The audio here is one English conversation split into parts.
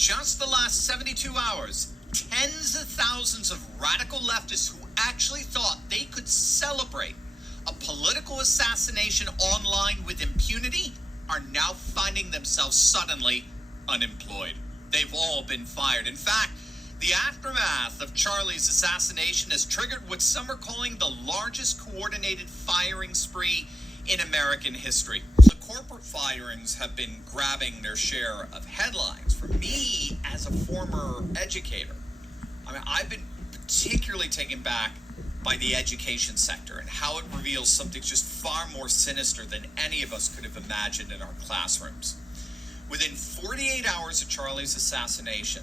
just the last 72 hours, tens of thousands of radical leftists who actually thought they could celebrate a political assassination online with impunity are now finding themselves suddenly unemployed. They've all been fired. In fact, the aftermath of Charlie's assassination has triggered what some are calling the largest coordinated firing spree in American history. The corporate firings have been grabbing their share of headlines. For me, as a former educator, I've been particularly taken back by the education sector and how it reveals something just far more sinister than any of us could have imagined in our classrooms. Within 48 hours of Charlie's assassination,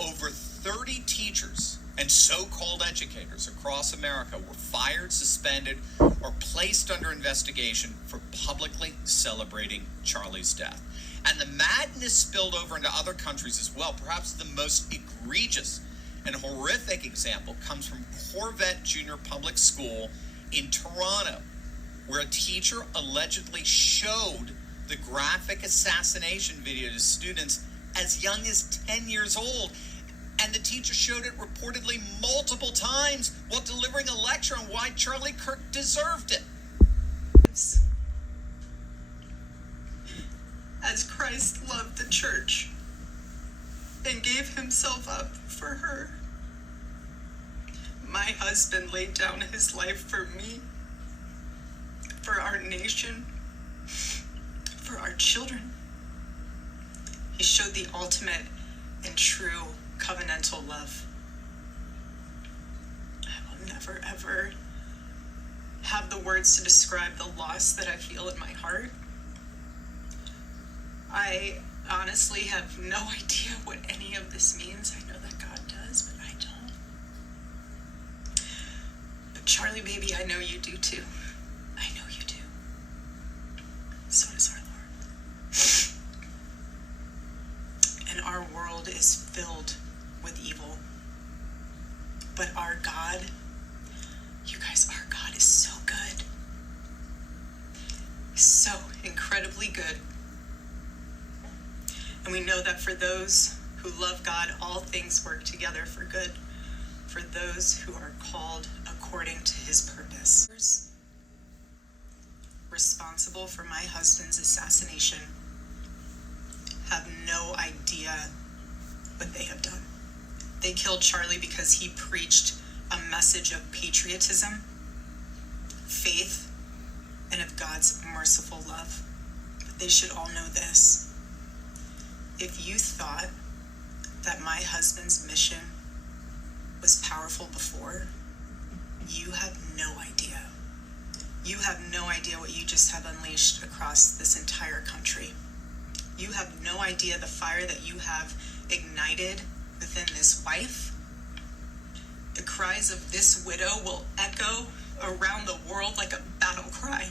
over 30 teachers and so-called educators across America were fired, suspended, or placed under investigation for publicly celebrating Charlie's death. And the madness spilled over into other countries as well. Perhaps the most egregious and horrific example comes from Corvette Junior Public School in Toronto, where a teacher allegedly showed the graphic assassination video to students as young as 10 years old. And the teacher showed it reportedly multiple times while delivering a lecture on why Charlie Kirk deserved it. As Christ loved the church and gave himself up for her, my husband laid down his life for me, for our nation, for our children. He showed the ultimate and true covenantal love. I will never, ever have the words to describe the loss that I feel in my heart. I honestly have no idea what any of this means. I know that God does, but I don't. But Charlie, baby, I know you do too. I know you do. So does our Lord. And our world is filled with evil. But our God, you guys, our God is so good. So incredibly good. And we know that for those who love God, all things work together for good, for those who are called according to his purpose. Responsible for my husband's assassination have no idea what they have done. They killed Charlie because he preached a message of patriotism, faith, and of God's merciful love. But they should all know this. If you thought that my husband's mission was powerful before, you have no idea. You have no idea what you just have unleashed across this entire country. You have no idea the fire that you have ignited within this wife. The cries of this widow will echo around the world like a battle cry.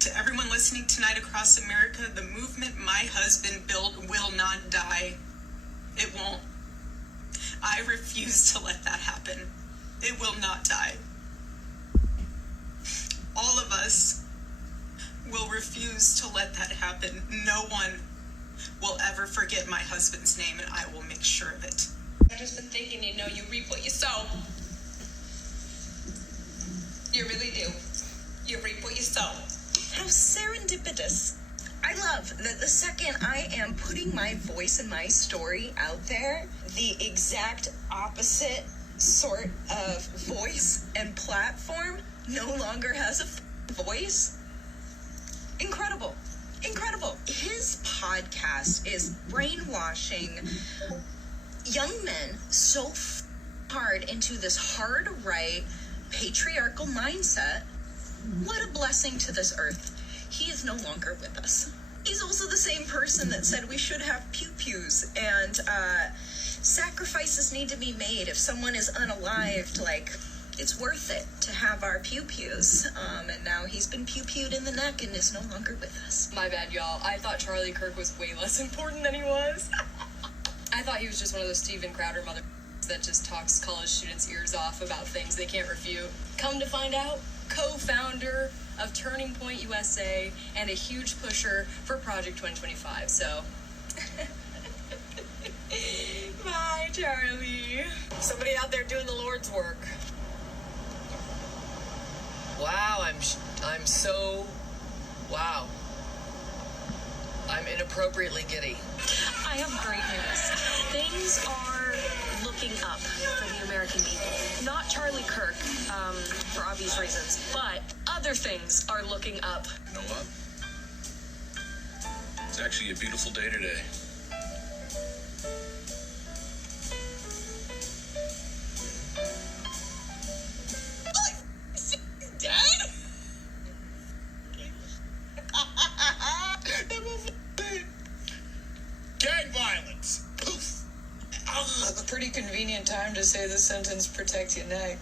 To everyone listening tonight across America, the movement my husband built will not die. It won't. I refuse to let that happen. It will not die. All of us will refuse to let that happen. No one will ever forget my husband's name, and I will make sure of it. I've just been thinking, you reap what you sow. You really do. You reap what you sow. How serendipitous. I love that the second I am putting my voice and my story out there, the exact opposite sort of voice and platform no longer has a voice. Incredible. Incredible. His podcast is brainwashing young men so hard into this hard right patriarchal mindset. What a blessing to this earth. He is no longer with us. He's also the same person that said we should have pew-pews and sacrifices need to be made. If someone is unalived, it's worth it to have our pew-pews. And now he's been pew-pewed in the neck and is no longer with us. My bad, y'all. I thought Charlie Kirk was way less important than he was. I thought he was just one of those Steven Crowder mother that just talks college students' ears off about things they can't refute. Come to find out, co-founder of Turning Point USA and a huge pusher for Project 2025. So Bye, Charlie. Somebody out there doing the Lord's work. Wow, I'm inappropriately giddy. I have great news. Things are looking up for the American people. Not Charlie Kirk, for obvious reasons, but other things are looking up. You know what? It's actually a beautiful day today. Gang violence. Poof. A pretty convenient time to say the sentence, protect your neck.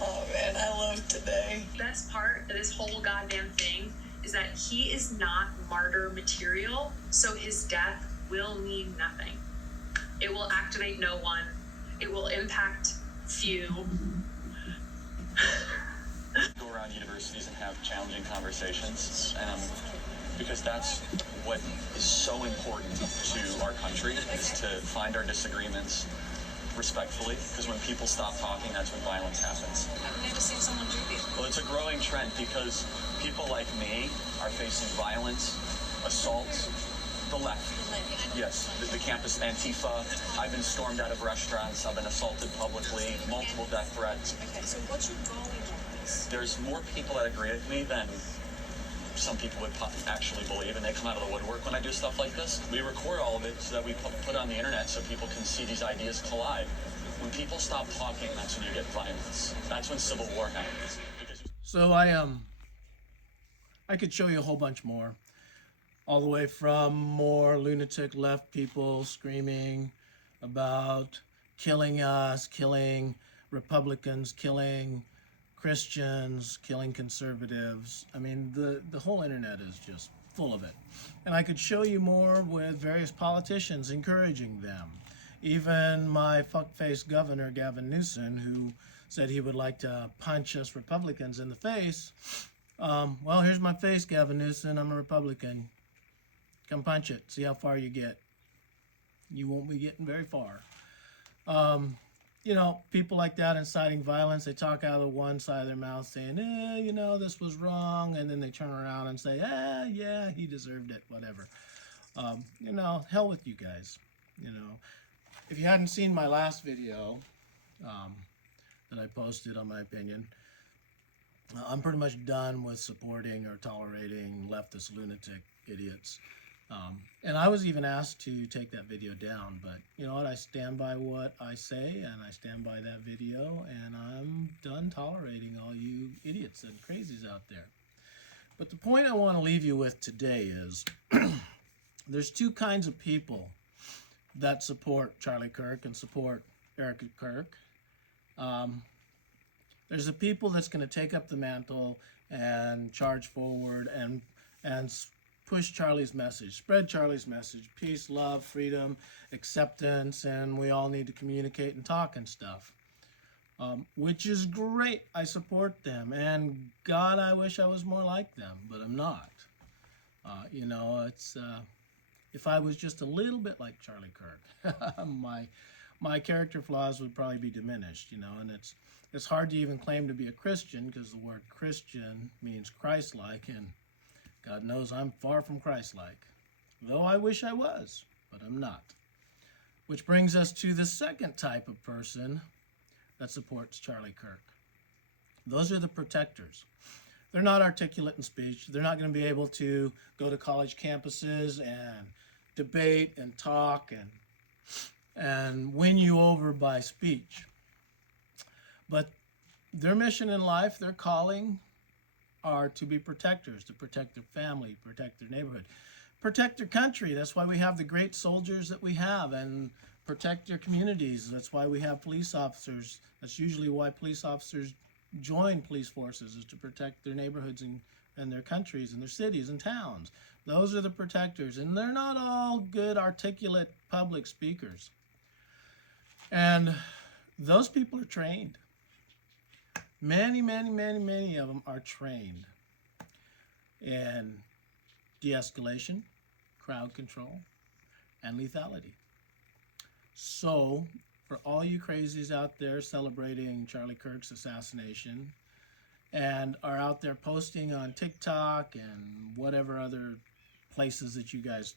Oh man, I love today. Best part of this whole goddamn thing is that he is not martyr material, so his death will mean nothing. It will activate no one. It will impact few. Go around universities and have challenging conversations, because that's what is so important to our country, is to find our disagreements respectfully, because when people stop talking, that's when violence happens. I've never seen someone do this. Well, it's a growing trend because people like me are facing violence, assaults, the left. Yes, the campus Antifa. I've been stormed out of restaurants. I've been assaulted publicly, multiple death threats. Okay, so what's your goal in all this? There's more people that agree with me than some people would actually believe, and they come out of the woodwork when I do stuff like this. We record all of it so that we put it on the internet so people can see these ideas collide. When people stop talking, that's when you get violence. That's when civil war happens. So I could show you a whole bunch more, all the way from more lunatic left people screaming about killing us, killing Republicans, killing Christians, killing conservatives. I mean, the whole internet is just full of it. And I could show you more with various politicians encouraging them. Even my fuckface governor, Gavin Newsom, who said he would like to punch us Republicans in the face. Well, here's my face, Gavin Newsom. I'm a Republican. Come punch it. See how far you get. You won't be getting very far. You know, people like that inciting violence, they talk out of the one side of their mouth saying, you know, this was wrong. And then they turn around and say, yeah, he deserved it, whatever. You know, hell with you guys. You know, if you hadn't seen my last video that I posted on my opinion, I'm pretty much done with supporting or tolerating leftist lunatic idiots. And I was even asked to take that video down, but you know what? I stand by what I say, and I stand by that video, and I'm done tolerating all you idiots and crazies out there. But the point I want to leave you with today is there's two kinds of people that support Charlie Kirk and support Erica Kirk. There's the people that's going to take up the mantle and charge forward and push Charlie's message, spread Charlie's message, peace, love, freedom, acceptance, and we all need to communicate and talk and stuff, which is great. I support them, and God, I wish I was more like them, but I'm not. You know, it's if I was just a little bit like Charlie Kirk, my character flaws would probably be diminished, you know, and it's hard to even claim to be a Christian because the word Christian means Christ-like, and God knows I'm far from Christ-like, though I wish I was, but I'm not. Which brings us to the second type of person that supports Charlie Kirk. Those are the protectors. They're not articulate in speech. They're not going to be able to go to college campuses and debate and talk and win you over by speech. But their mission in life, their calling, are to be protectors, to protect their family, protect their neighborhood, protect their country. That's why we have the great soldiers that we have, and protect their communities. That's why we have police officers. That's usually why police officers join police forces, is to protect their neighborhoods and their countries and their cities and towns. Those are the protectors, and they're not all good, articulate public speakers. And those people are trained. Many of them are trained. And de-escalation, crowd control, and lethality. So, for all you crazies out there celebrating Charlie Kirk's assassination and are out there posting on TikTok and whatever other places that you guys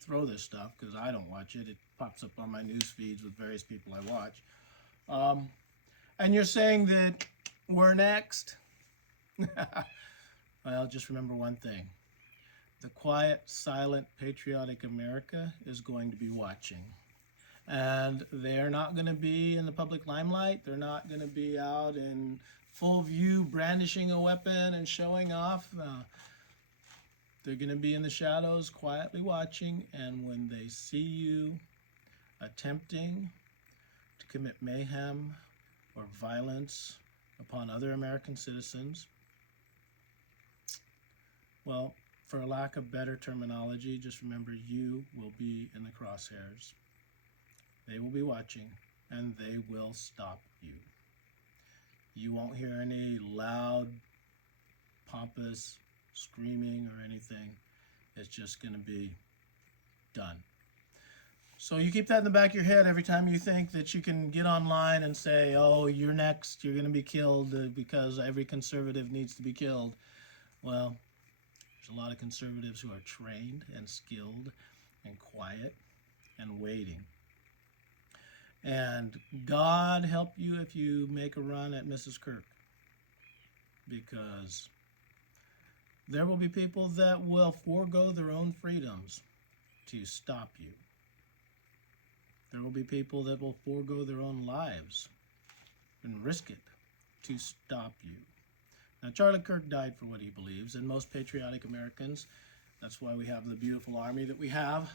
throw this stuff, because I don't watch it. It pops up on my news feeds with various people I watch. And you're saying that we're next? Well, just remember one thing. The quiet, silent, patriotic America is going to be watching. And they're not going to be in the public limelight. They're not going to be out in full view brandishing a weapon and showing off. They're going to be in the shadows quietly watching, and when they see you attempting to commit mayhem or violence upon other American citizens, well, for a lack of better terminology, just remember you will be in the crosshairs. They will be watching, and they will stop you. You won't hear any loud, pompous screaming or anything. It's just going to be done. So you keep that in the back of your head every time you think that you can get online and say, oh, you're next, you're going to be killed because every conservative needs to be killed. Well, there's a lot of conservatives who are trained and skilled and quiet and waiting. And God help you if you make a run at Mrs. Kirk, because there will be people that will forego their own freedoms to stop you. There will be people that will forego their own lives and risk it to stop you. Now, Charlie Kirk died for what he believes, and most patriotic Americans, that's why we have the beautiful army that we have,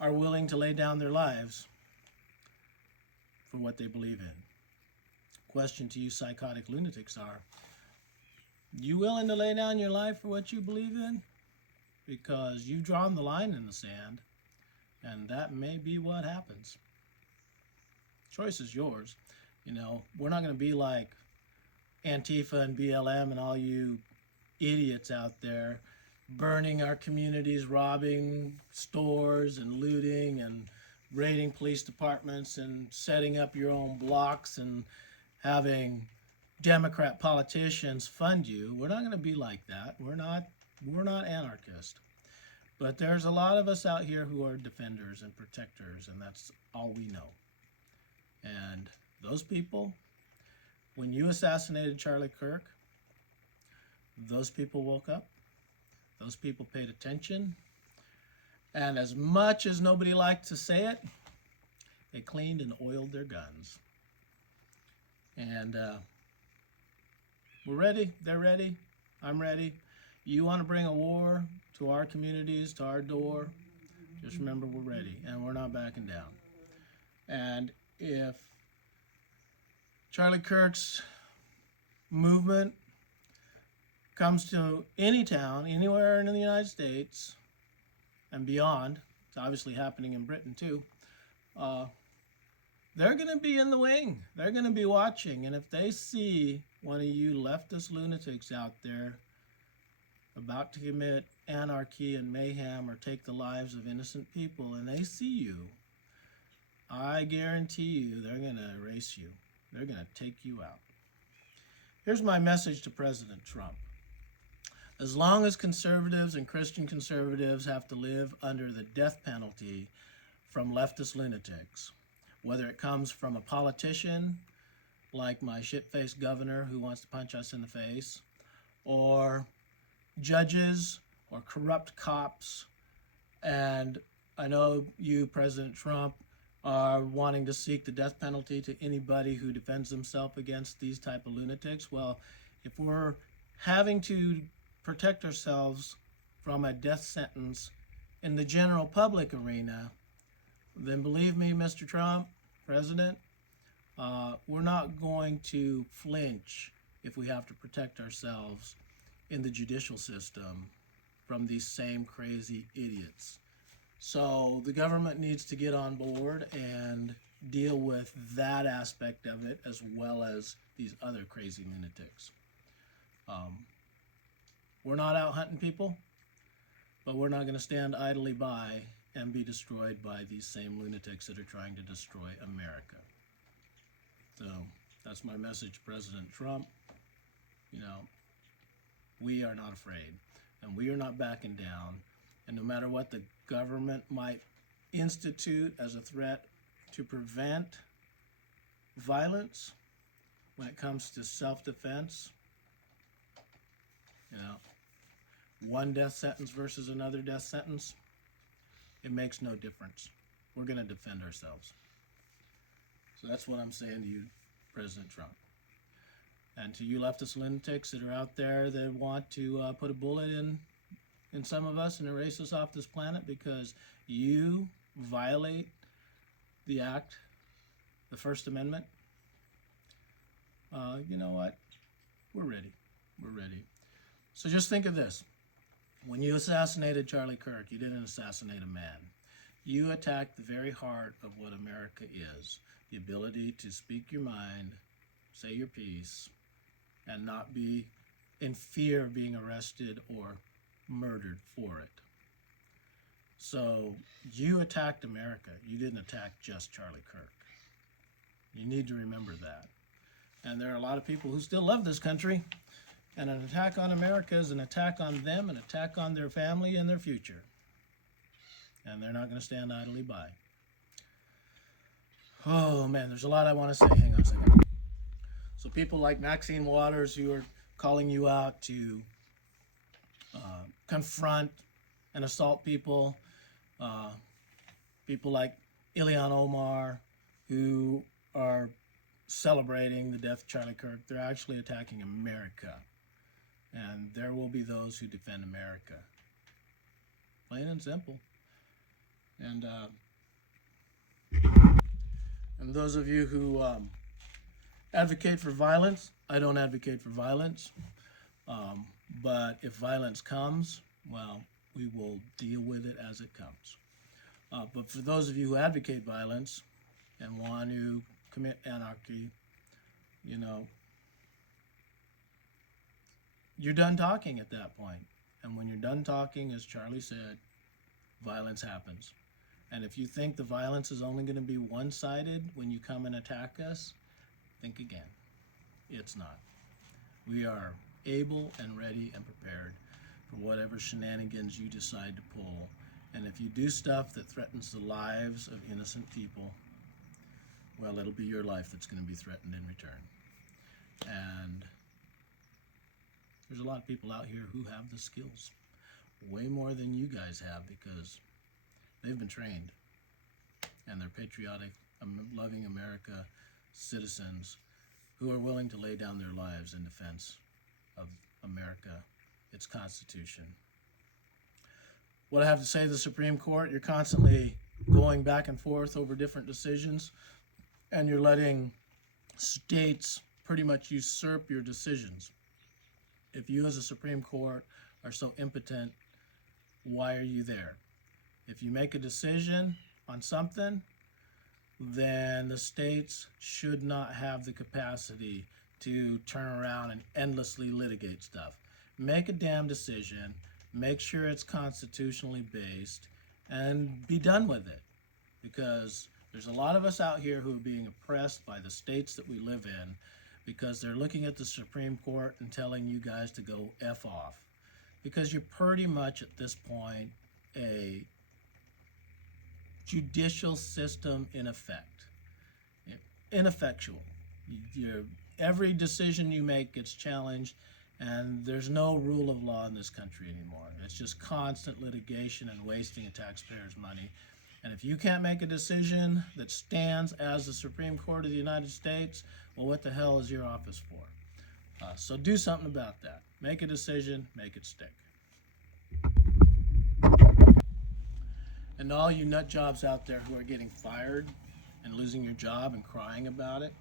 are willing to lay down their lives for what they believe in. Question to you psychotic lunatics are, you willing to lay down your life for what you believe in? Because you've drawn the line in the sand, and that may be what happens. Choice is yours. You know, we're not going to be like Antifa and BLM and all you idiots out there burning our communities, robbing stores and looting and raiding police departments and setting up your own blocks and having Democrat politicians fund you. We're not going to be like that. We're not anarchists. But there's a lot of us out here who are defenders and protectors, and that's all we know. And those people, when you assassinated Charlie Kirk, those people woke up. Those people paid attention. And as much as nobody liked to say it, they cleaned and oiled their guns. And we're ready. They're ready. I'm ready. You want to bring a war to our communities, to our door, just remember we're ready, and we're not backing down. And if Charlie Kirk's movement comes to any town, anywhere in the United States and beyond, it's obviously happening in Britain too, they're going to be in the wing. They're going to be watching. And if they see one of you leftist lunatics out there about to commit anarchy and mayhem or take the lives of innocent people, and they see you, I guarantee you they're going to erase you. They're going to take you out. Here's my message to President Trump. As long as conservatives and Christian conservatives have to live under the death penalty from leftist lunatics, whether it comes from a politician like my shit-faced governor who wants to punch us in the face, or judges or corrupt cops, and I know you, President Trump, are wanting to seek the death penalty to anybody who defends himself against these type of lunatics. Well, if we're having to protect ourselves from a death sentence in the general public arena, then believe me, Mr. Trump, President, we're not going to flinch if we have to protect ourselves in the judicial system from these same crazy idiots. So the government needs to get on board and deal with that aspect of it as well as these other crazy lunatics. We're not out hunting people. But we're not going to stand idly by and be destroyed by these same lunatics that are trying to destroy America. So that's my message, President Trump. You know, we are not afraid, and we are not backing down. And no matter what the government might institute as a threat to prevent violence when it comes to self-defense, you know, one death sentence versus another death sentence, it makes no difference. We're going to defend ourselves. So that's what I'm saying to you, President Trump. And to you leftist lunatics that are out there that want to put a bullet in some of us and erase us off this planet because you violate the act, the First Amendment, you know what? We're ready. We're ready. So just think of this. When you assassinated Charlie Kirk, you didn't assassinate a man. You attacked the very heart of what America is, the ability to speak your mind, say your piece, and not be in fear of being arrested or murdered for it. So you attacked America. You didn't attack just Charlie Kirk. You need to remember that. And there are a lot of people who still love this country, and an attack on America is an attack on them, an attack on their family and their future. And they're not going to stand idly by. Oh man, there's a lot I want to say. Hang on a second. So people like Maxine Waters, who are calling you out to confront and assault people. People like Ilhan Omar, who are celebrating the death of Charlie Kirk. They're actually attacking America. And there will be those who defend America. Plain and simple. And those of you who advocate for violence, I don't advocate for violence. But if violence comes, well, we will deal with it as it comes. But for those of you who advocate violence and want to commit anarchy, you know, you're done talking at that point. And when you're done talking, as Charlie said, violence happens. And if you think the violence is only going to be one-sided when you come and attack us, think again. It's not. We are able and ready and prepared for whatever shenanigans you decide to pull. And if you do stuff that threatens the lives of innocent people, well, it'll be your life that's going to be threatened in return. And there's a lot of people out here who have the skills, way more than you guys have, because they've been trained, and they're patriotic, loving America citizens who are willing to lay down their lives in defense of America, its Constitution. What I have to say to the Supreme Court, you're constantly going back and forth over different decisions, and you're letting states pretty much usurp your decisions. If you as a Supreme Court are so impotent, why are you there? If you make a decision on something, then the states should not have the capacity to turn around and endlessly litigate stuff. Make a damn decision, make sure it's constitutionally based, and be done with it. Because there's a lot of us out here who are being oppressed by the states that we live in, because they're looking at the Supreme Court and telling you guys to go F off. Because you're pretty much at this point a judicial system in effect. Ineffectual. Every decision you make gets challenged, and there's no rule of law in this country anymore. It's just constant litigation and wasting of taxpayers' money. And if you can't make a decision that stands as the Supreme Court of the United States, well, what the hell is your office for? So do something about that. Make a decision, make it stick. And all you nut jobs out there who are getting fired and losing your job and crying about it,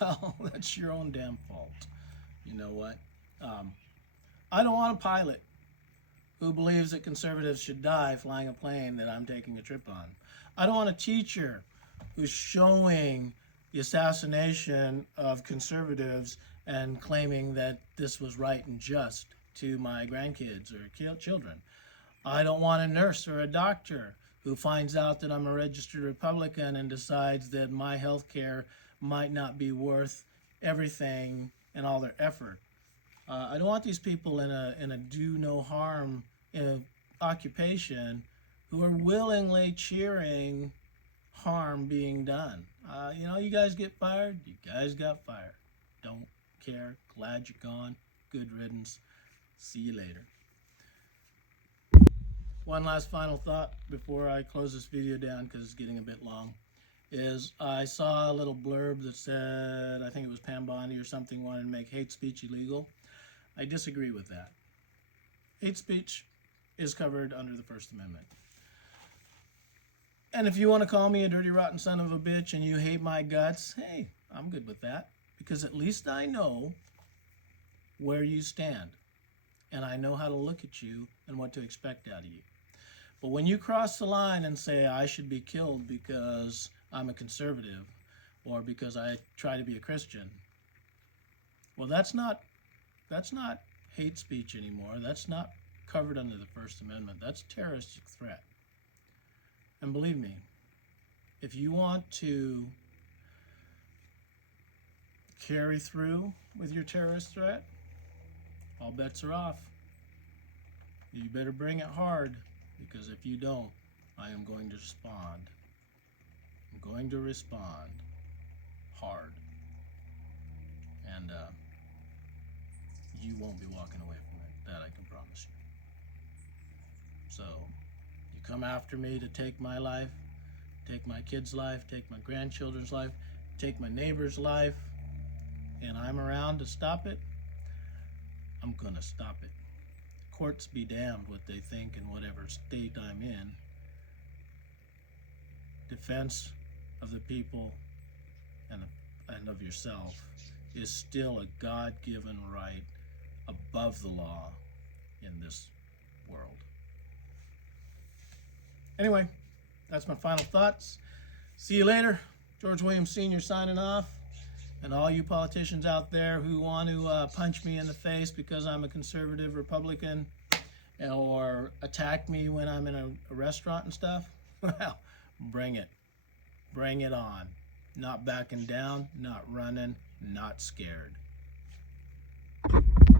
well, that's your own damn fault. You know what? I don't want a pilot who believes that conservatives should die flying a plane that I'm taking a trip on. I don't want a teacher who's showing the assassination of conservatives and claiming that this was right and just to my grandkids or children. I don't want a nurse or a doctor who finds out that I'm a registered Republican and decides that my health care might not be worth everything and all their effort. I don't want these people in a do no harm occupation who are willingly cheering harm being done. You guys get fired. You guys got fired. Don't care. Glad you're gone. Good riddance. See you later. One last final thought before I close this video down because it's getting a bit long. Is I saw a little blurb that said, I think it was Pam Bondi or something, wanted to make hate speech illegal. I disagree with that. Hate speech is covered under the First Amendment. And if you want to call me a dirty, rotten son of a bitch and you hate my guts, hey, I'm good with that. Because at least I know where you stand. And I know how to look at you and what to expect out of you. But when you cross the line and say I should be killed because I'm a conservative or because I try to be a Christian, well, that's not hate speech anymore. That's not covered under the First Amendment. That's a terroristic threat. And believe me, if you want to carry through with your terrorist threat, all bets are off. You better bring it hard, because if you don't, I am going to respond. I'm going to respond hard. And you won't be walking away from it. That I can promise you. So, you come after me to take my life, take my kid's life, take my grandchildren's life, take my neighbor's life, and I'm around to stop it, I'm gonna stop it. Courts be damned what they think in whatever state I'm in. Defense of the people and of yourself is still a God-given right above the law in this world. Anyway, that's my final thoughts. See you later. George Williams Sr. signing off. And all you politicians out there who want to punch me in the face because I'm a conservative Republican or attack me when I'm in a restaurant and stuff, well, bring it. Bring it on. Not backing down, not running, not scared.